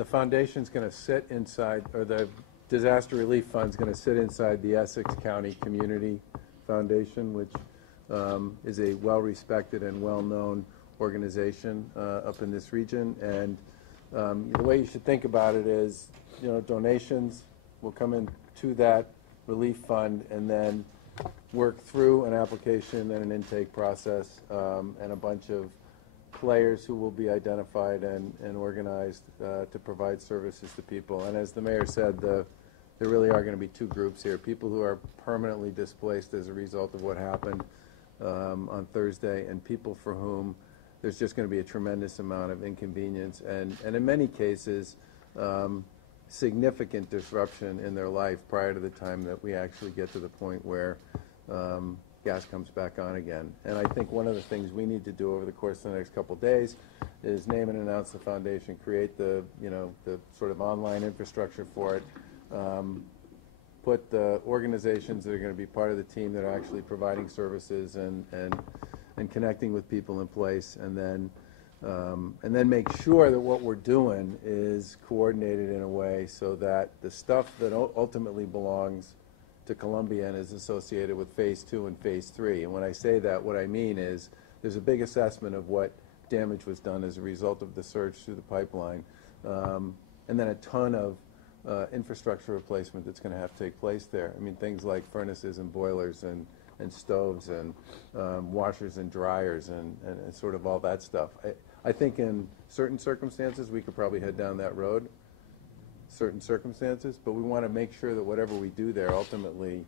The foundation's going to sit inside, or the disaster relief fund's going to sit inside the Essex County Community Foundation, which is a well-respected and well-known organization up in this region. And the way you should think about it is, donations will come into that relief fund and then work through an application and an intake process, and a bunch of players who will be identified and organized to provide services to people. And as the mayor said, there really are going to be two groups here: people who are permanently displaced as a result of what happened on Thursday, and people for whom there's just going to be a tremendous amount of inconvenience and in many cases significant disruption in their life prior to the time that we actually get to the point where gas comes back on again. And I think one of the things we need to do over the course of the next couple of days is name and announce the foundation, create the sort of online infrastructure for it, put the organizations that are going to be part of the team that are actually providing services and connecting with people in place, and then make sure that what we're doing is coordinated in a way so that the stuff that ultimately belongs to Columbia and is associated with Phase 2 and Phase 3. And when I say that, what I mean is there's a big assessment of what damage was done as a result of the surge through the pipeline, and then a ton of infrastructure replacement that's going to have to take place there. I mean, things like furnaces and boilers and stoves and washers and dryers and sort of all that stuff. I think in certain circumstances we could probably head down that road, certain circumstances, but we want to make sure that whatever we do there ultimately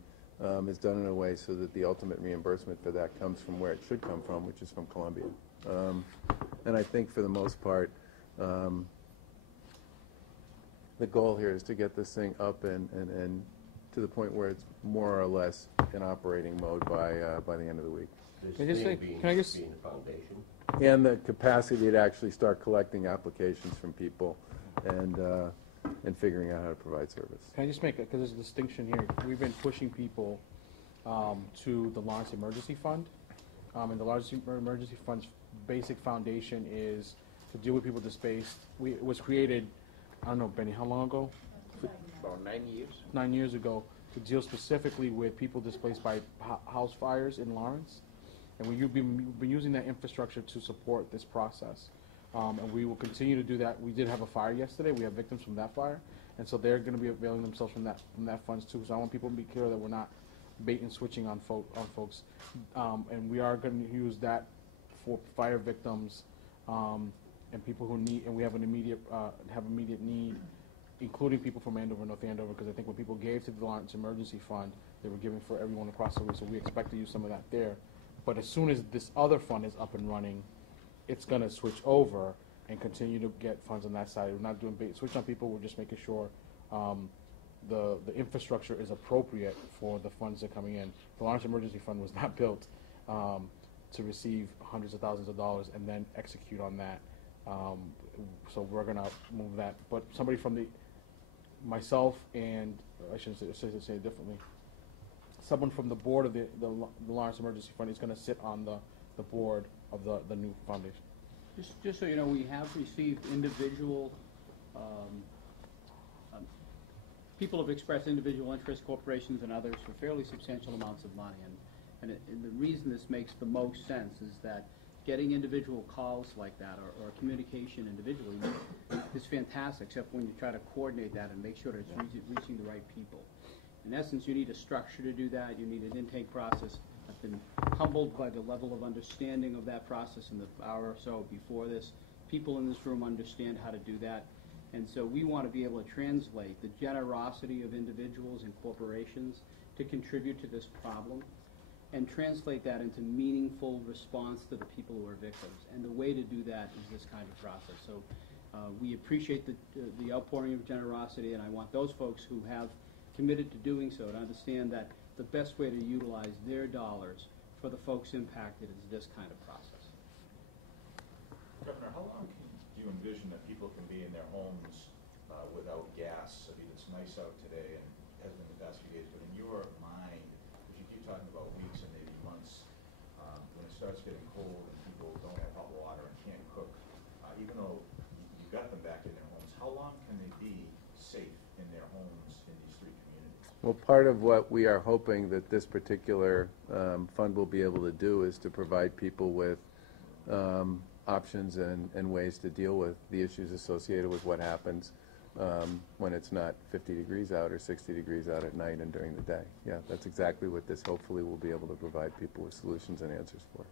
is done in a way so that the ultimate reimbursement for that comes from where it should come from, which is from Columbia. And I think for the most part, the goal here is to get this thing up and to the point where it's more or less in operating mode by the end of the week. Can I just say, foundation? And the capacity to actually start collecting applications from people and figuring out how to provide service. Can I just make, because there's a distinction here, we've been pushing people to the Lawrence Emergency Fund, and the Lawrence Emergency Fund's basic foundation is to deal with people displaced. It was created, I don't know, Benny, how long ago? About 9 years. 9 years ago, to deal specifically with people displaced by house fires in Lawrence. And we've been using that infrastructure to support this process. And we will continue to do that. We did have a fire yesterday. We have victims from that fire. And so they're going to be availing themselves from that funds too. So I want people to be clear that we're not bait and switching on folks. And we are going to use that for fire victims and people who need, and we have an immediate need, including people from Andover, North Andover, because I think when people gave to the Lawrence Emergency Fund, they were giving for everyone across the way, so we expect to use some of that there. But as soon as this other fund is up and running, it's going to switch over and continue to get funds on that side. We're not doing bait switch on people, we're just making sure the infrastructure is appropriate for the funds that are coming in. The Lawrence Emergency Fund was not built to receive hundreds of thousands of dollars and then execute on that. So we're going to move that. But somebody from myself and, I shouldn't say it differently, someone from the board of the Lawrence Emergency Fund is going to sit on the board of the new foundation. Just so you know, we have received individual, people have expressed individual interest, corporations and others, for fairly substantial amounts of money. And the reason this makes the most sense is that getting individual calls like that or communication individually is fantastic, except when you try to coordinate that and make sure that it's reaching the right people. In essence, you need a structure to do that. You need an intake process. I've been humbled by the level of understanding of that process in the hour or so before this. People in this room understand how to do that. And so we want to be able to translate the generosity of individuals and corporations to contribute to this problem and translate that into meaningful response to the people who are victims. And the way to do that is this kind of process. So we appreciate the outpouring of generosity, and I want those folks who have committed to doing so to understand that the best way to utilize their dollars for the folks impacted is this kind of process. Governor, how long do you envision that people can be in their homes without gas? I mean, it's nice out today and has been the past few days, but in your mind, if you keep talking about weeks and maybe months, when it starts getting cold and people don't have hot water and can't cook, even though you got them back in their homes, how long their homes in these three communities? Well, part of what we are hoping that this particular fund will be able to do is to provide people with options and ways to deal with the issues associated with what happens when it's not 50 degrees out or 60 degrees out at night and during the day. Yeah, that's exactly what this hopefully will be able to provide people with solutions and answers for.